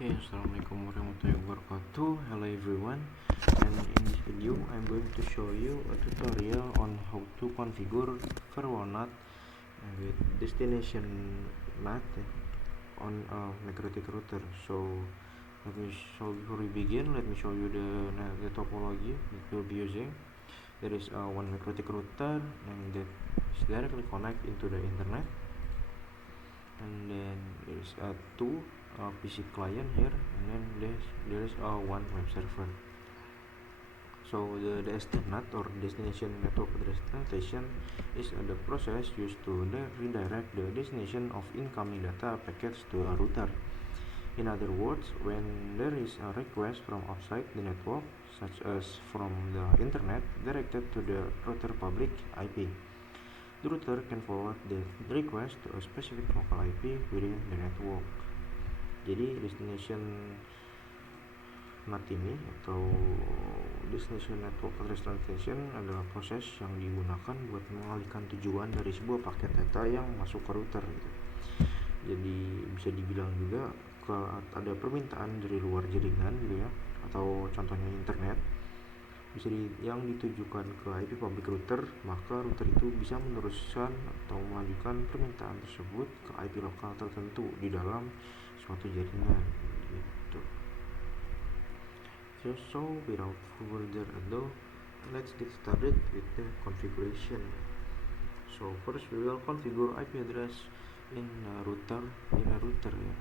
Okay, assalamualaikum warahmatullahi wabarakatuh. Hello everyone, and in this video I'm going to show you a tutorial on how to configure Firewall with destination NAT on a MikroTik router. So before we begin, let me show you the topology that we'll be using. There is one MikroTik router and that is directly connect into the internet, and then there is two PC client here, and then there is one web server. So the DSNet or destination network address translation is the process used to redirect the destination of incoming data packets to a router. In other words, when there is a request from outside the network, such as from the internet, directed to the router public IP, the router can forward the request to a specific local IP within the network. Jadi destination NAT ini atau destination network address translation adalah proses yang digunakan buat mengalihkan tujuan dari sebuah paket data yang masuk ke router gitu. Jadi bisa dibilang juga kalau ada permintaan dari luar jaringan gitu ya, atau contohnya internet yang ditujukan ke IP public router, maka router itu bisa meneruskan atau melanjutkan permintaan tersebut ke IP lokal tertentu di dalam suatu jaringan gitu. So without further ado, let's get started with the configuration. So first we will configure IP address in a router ya.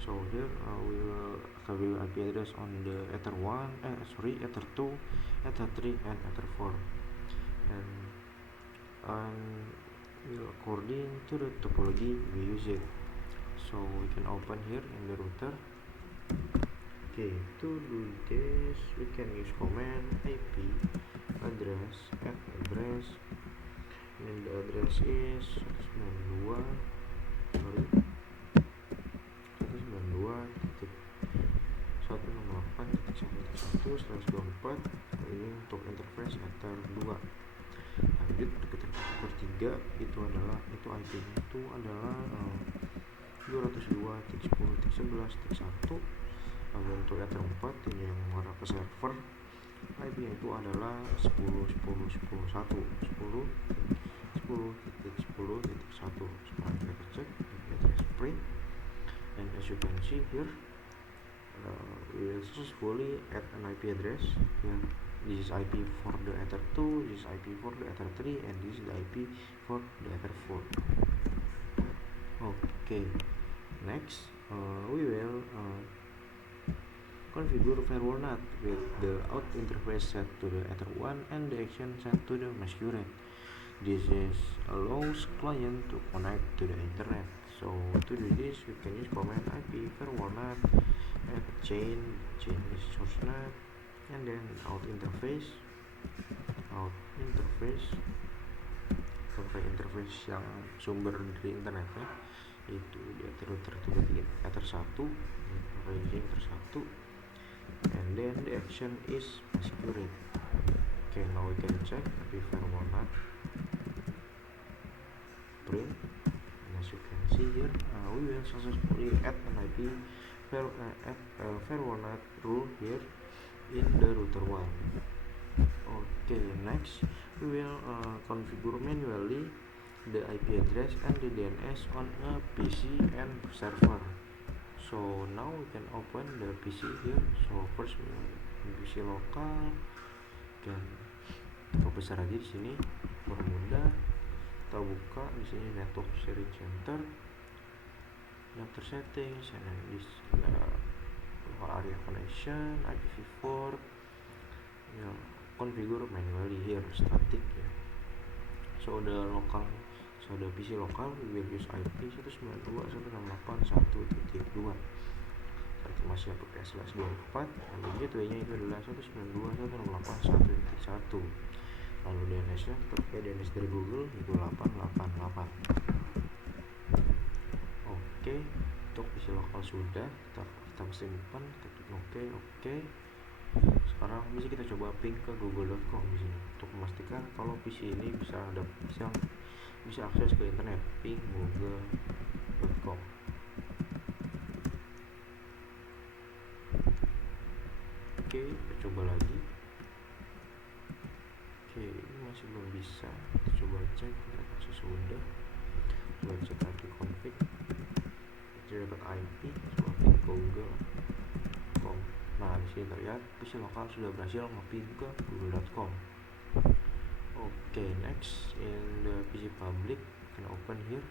So here we will configure IP address on the Ether 1, Ether 2, Ether 3, and Ether 4, and according to the topology we use it. So we can open here in the router. Okay, to do this we can use command IP address address, and the address is 192.168.1.1.1/24. Ini untuk interface Ether 2. Lanjut untuk Ether 3 itu IP-nya itu adalah 202.10.11.1. Lalu untuk Ether 4 ini yang mengarah ke server, IP-nya itu adalah 10.10.10.10.10.10.1. Sekarang kita cek address print, and as you can see here, we will successfully add an IP address here. This is IP for the Ether 2, this is IP for the Ether 3, and this is the IP for the Ether 4. Okay, next we will configure Firewall NAT with the out interface set to the Ether 1 and the action set to the masquerade. This allows client to connect to the internet. So to do this, we can use command IP Firewall NAT and chain is source NAT, and then out interface sampai interface yang sumber dari internetnya itu di router itu berarti Ether 1, Ether 1, and then the action is masquerade. Okay, now we can check IP Firewall NAT print, and as you can see here, we will successfully add an IP Firewall NAT rule here in the router 1. Okay, next we will configure manually the IP address and the DNS on a PC and server. So now we can open the PC here. So first we will PC lokal, dan kita besar aja di sini, bermudah. Kita buka di sini network sharing center, network settings, and then this local area connection, IPv4. Configure manually here, static ya. So the PC lokal we will use IP 192.168.1.2. Berarti masih pakai /24, lalu gateway-nya itu adalah 192.168.1.1. Lalu DNS-nya pakai DNS dari Google itu 888. Oke, untuk PC lokal sudah kita simpan, kita klik oke. Sekarang kita coba ping ke google.com di sini untuk memastikan kalau PC ini bisa akses ke internet. Ping google.com. bisa. Kita coba cek, kita sudah coba cek IP config, kita dapat IP, coba ping google.com. Nah di sini terlihat PC lokal sudah berhasil nge-ping ke google.com. Oke, next in the PC public, you can open here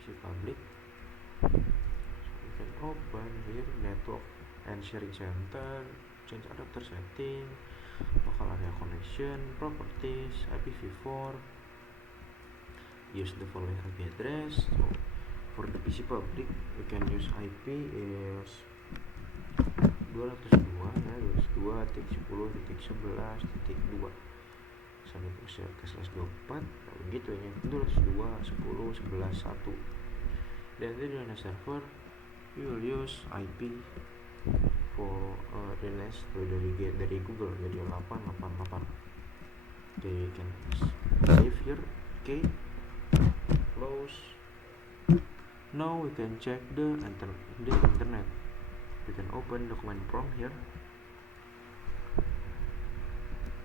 PC public. So you can open here network and sharing center, change adapter setting, local area connection, properties, IPv4, use the following IP address. So for the PC public, you can use IP is 202 ya, 202.10.11.2 sampai ke /24, nah begitu ya, 202.10.11.1. Dan di DNS server you will use IP for DNS dari Google, jadi 888. Okay, you can save here. Okay, close. Now we can check the internet. We can open the command prompt here.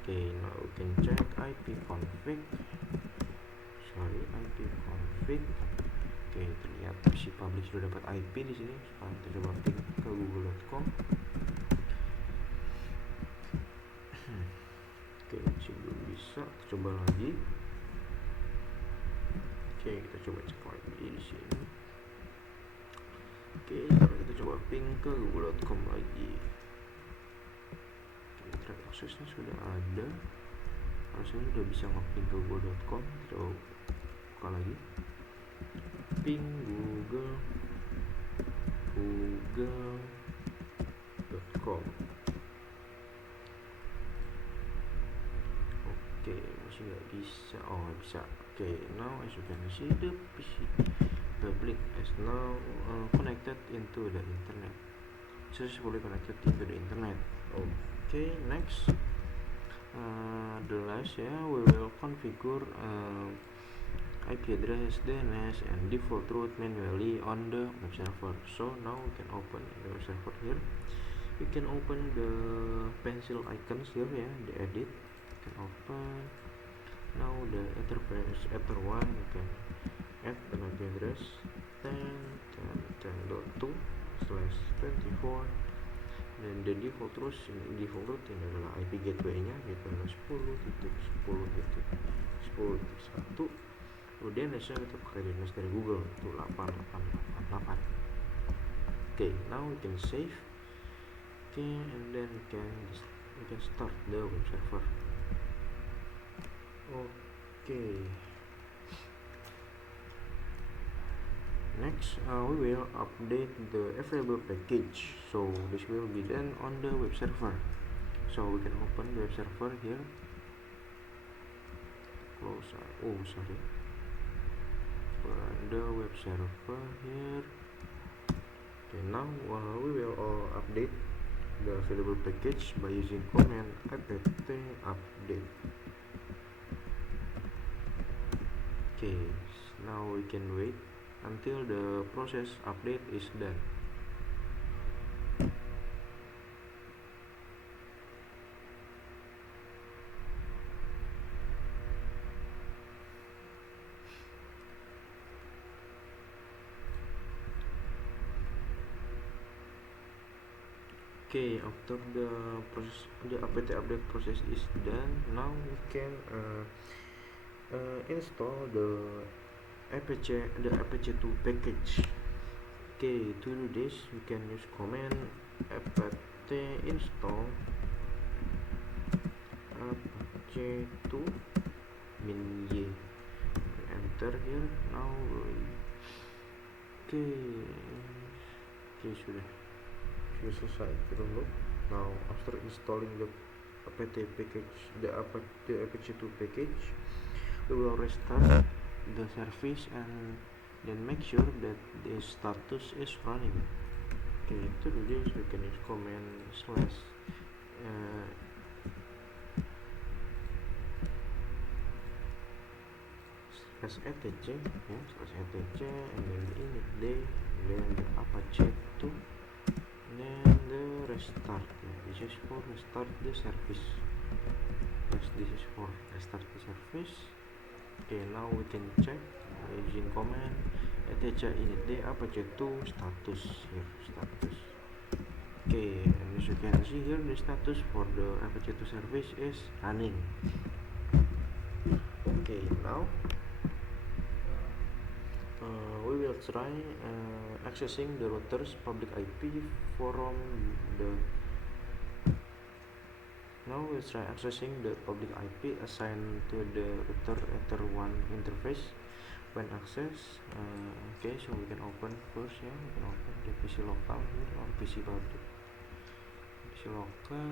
Okay, now we can check IP config. Oke, terlihat PC public sudah dapat IP di sini. Sekarang kita coba ping ke google.com. Oke, masih belum bisa. Kita coba lagi. Oke, kita coba cek lagi di sini. Oke, sekarang kita coba ping ke google.com lagi. Oke, internet aksesnya sudah ada. Harusnya sudah bisa nge-ping ke google.com. Kita buka lagi. Ping google.com. Oke, masih nggak bisa. Oh, bisa. Oke, now as you can see, the PC public is now connected into the internet. Successfully connected into the internet. Okay, next, the last, we will configure IP address, DNS, and default route manually on the web server. So now we can open the web server here. We can open the pencil icons here, the edit. You can open. Now the ether one, you can add the IP address 10.10.10.24. Dan the default route ini adalah IP gateway-nya, yaitu adalah 10.10.10.1. Kemudian DNS-nya kita pakai DNS dari Google, itu 8888. Okay, now we can save. Okay, and then we can start the web server. Okay. Next, we will update the available package. So this will be done on the web server. So we can open the web server here. Close. Open the web server here. Okay, now we will update the available package by using command apt update. Okay, now we can wait until the process update is done. Okay, after the apt update process is done, now we can install the apache2 package. Okay, to do this we can use command apt install apache2 -y. Enter here. Now okay, sudah selesai. Kita tunggu. Now after installing the apt package, the apache2 package, we will restart the service and then make sure that the status is running. Okay, to do this we can use command /etc and then the init day, then the apache2, then the restart. This is for restart the service. text. This is for restart the service. Okay, now we can check using command etc init apache2 status here, status. Okay, and as you can see here, the status for the apache2 service is running. Okay, now we will try accessing the router's public IP from the Now we'll try accessing the public IP assigned to the router Ether1 interface. When access, okay, so we can open first, yeah, we can open the PC local here or PC public. PC local.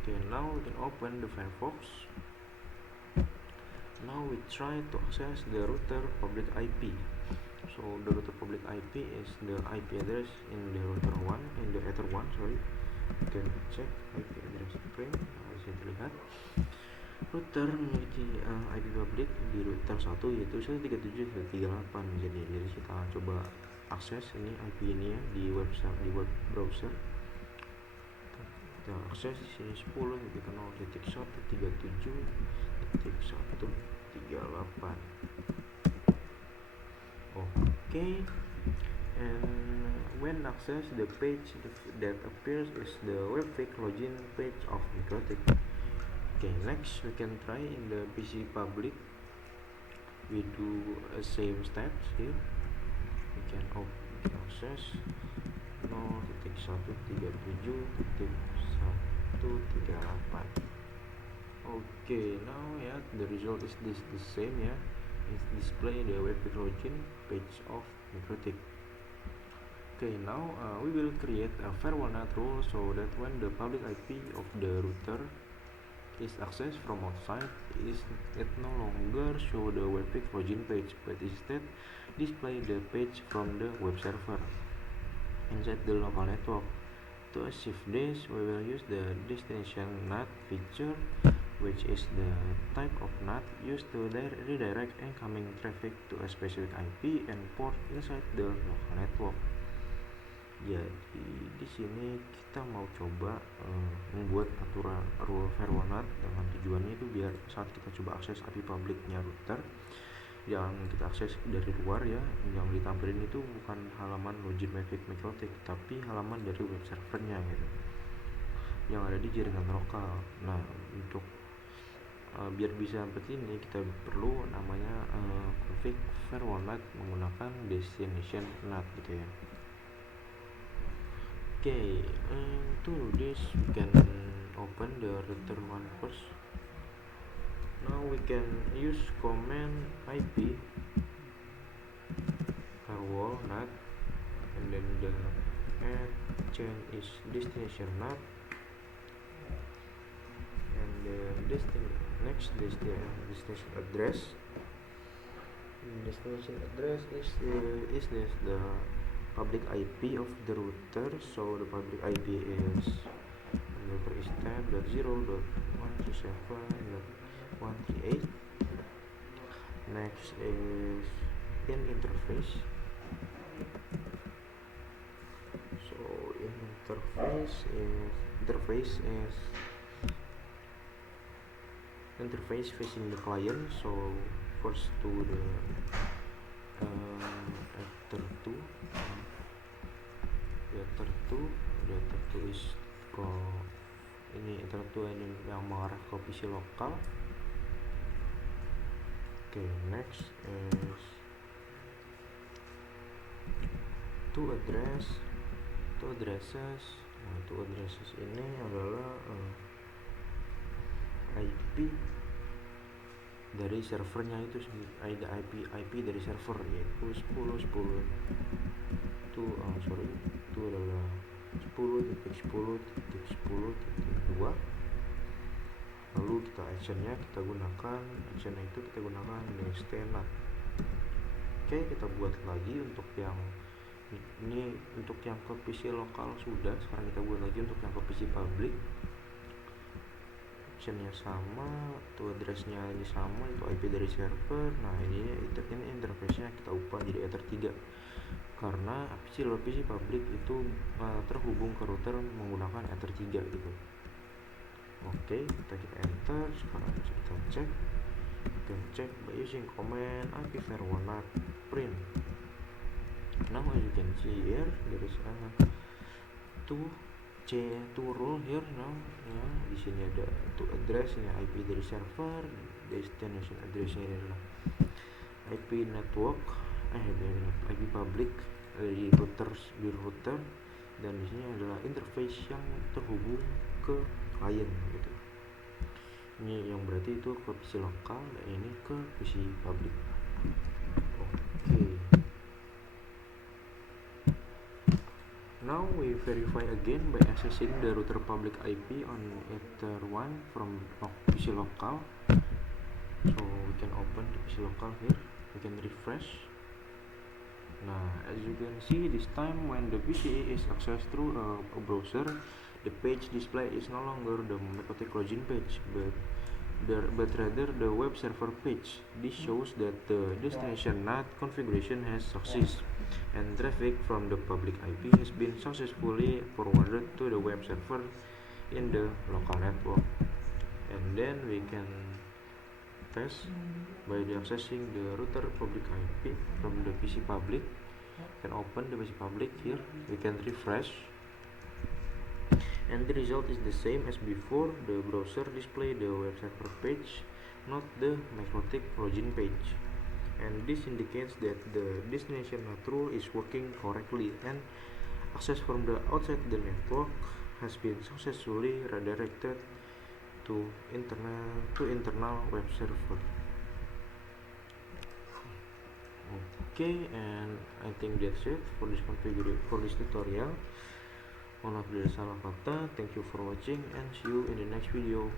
Okay, now we can open the Firefox. Now we try to access the router public IP. So the router public IP is the IP address in the router 1, in the Ether 1, sorry. You can check IP address print, bisa dilihat. Router memiliki IP public di router 1 yaitu 137.168. Jadi kita coba akses ini IP ini ya di website, di web browser. Kita akses di sini 10.0.137.138. Okay, and when access the page that appears is the webpack login page of MikroTik. Okay, next we can try in the PC public. We do same steps here. We can access 0.137.138. Okay, now yeah, the result is the same, yeah. It's display the webpack login page of MikroTik. Okay, now we will create a firewall NAT rule so that when the public IP of the router is accessed from outside, it no longer show the webpack login page, but instead display the page from the web server inside the local network. To achieve this, we will use the destination NAT feature, which is the type of NAT used to redirect incoming traffic to a specific IP and port inside the local network. Jadi di sini kita mau coba membuat aturan rule firewall NAT dengan tujuannya itu biar saat kita coba akses IP publiknya router, yang kita akses dari luar ya, yang ditampilin itu bukan halaman login MikroTik tapi halaman dari web servernya gitu, yang ada di jaringan lokal. Nah, untuk biar bisa seperti ini kita perlu namanya config firewall NAT menggunakan destination NAT gitu ya. Okay, to do this we can open the router one first. Now we can use command IP firewall NAT, and then the add chain is destination NAT, and the next destination address. Destination address is this the public IP of the router. So the public IP is router is 10.0.127.138. Next is in interface. So in interface facing the client. So first to the Ether2. The Ether2 is ini Ether2 ini yang mengarah ke PC lokal. Okay, next is two addresses. Nah, two addresses ini adalah IP dari servernya itu sendiri, ada IP dari server yaitu 10.10 itu adalah 10.10.10.2. lalu actionnya kita gunakan nextNAT. Oke, kita buat lagi untuk yang ini, untuk yang ke PC lokal sudah, sekarang kita buat lagi untuk yang ke PC public. Actionnya sama, itu addressnya ini sama, itu IP dari server. Nah ini interface-nya kita ubah jadi Ether3. karena PC public itu terhubung ke router menggunakan Ether 3 gitu. Oke, kita klik enter. Sekarang kita cek. You can check by using command IP verwonat print. Now as you can see here, there is two role here now. Ya, di sini ada two address, ini IP dari server, destination addressnya adalah IP network, IP public dari router, dan di sini adalah interface yang terhubung ke klien gitu. Ini yang berarti itu ke PC lokal, dan ini ke PC public. Oke. Now we verify again by accessing the router public IP on Ether 1 from PC local. So we can open the PC local here. We can refresh. Now as you can see, this time when the PC is accessed through a browser, the page display is no longer the MikroTik login page, but rather the web server page. This shows that the destination NAT configuration has succeeded, and traffic from the public IP has been successfully forwarded to the web server in the local network. And then we can test by accessing the router public IP from the PC public. We can open the PC public here. We can refresh, and the result is the same as before. The browser display the web server page, not the MikroTik login page, and this indicates that the destination NAT rule is working correctly, and access from the outside the network has been successfully redirected to internal web server. Okay, and I think that's it for this tutorial. Mohon maaf bila salah kata. Thank you for watching and see you in the next video.